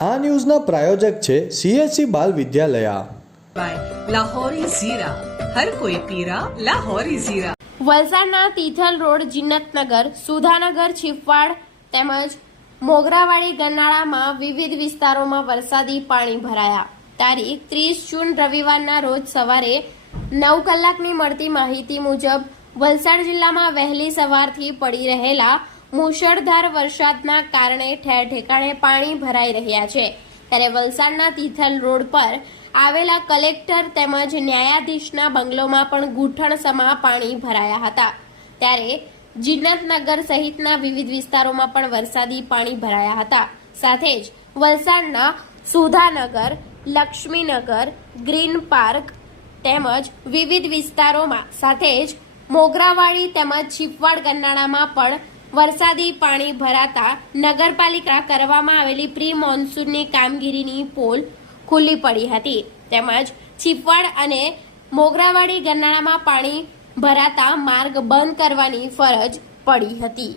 આ ન્યૂઝના પ્રાયોજક છે સીએસસી બાલ વિદ્યાલયા. લાહોરી ઝીરા. લાહોરી વલસાડના તિથલ રોડ જિન્નતનગર સુધાનગર છીપવાડ તેમજ મોગરાવાડી ગરનાળામાં વિવિધ વિસ્તારોમાં વરસાદી પાણી ભરાયા. તારીખ ત્રીસ જૂન રવિવારના રોજ સવારે નવ કલાકની મળતી માહિતી મુજબ વલસાડ જિલ્લામાં વહેલી સવારથી પડી રહેલા મુશળધાર વરસાદના કારણે ઠેર ઠેકાણે પાણી ભરાઈ રહ્યા છે. ત્યારે વલસાડના તિથલ રોડ પર આવેલા કલેક્ટર તેમજ ન્યાયાધીશના બંગલોમાં પણ ઘૂંટણસમા પાણી ભરાયા હતા. ત્યારે જીનતનગર સહિતના વિવિધ વિસ્તારોમાં પણ વરસાદી પાણી ભરાયા હતા. સાથે જ વલસાડના સુધાનગર, લક્ષ્મીનગર, ગ્રીન પાર્ક તેમજ વિવિધ વિસ્તારોમાં સાથે જ મોગરાવાડી તેમજ છીપવાડ ગરનાળામાં પણ વરસાદી પાણી ભરાતા નગરપાલિકા કરવામાં આવેલી પ્રી મોન્સૂનની કામગીરીની પોલ ખુલ્લી પડી હતી. તેમજ છીપવાડ અને મોગરાવાડી ગરનાળામાં પાણી ભરાતા માર્ગ બંધ કરવાની ફરજ પડી હતી.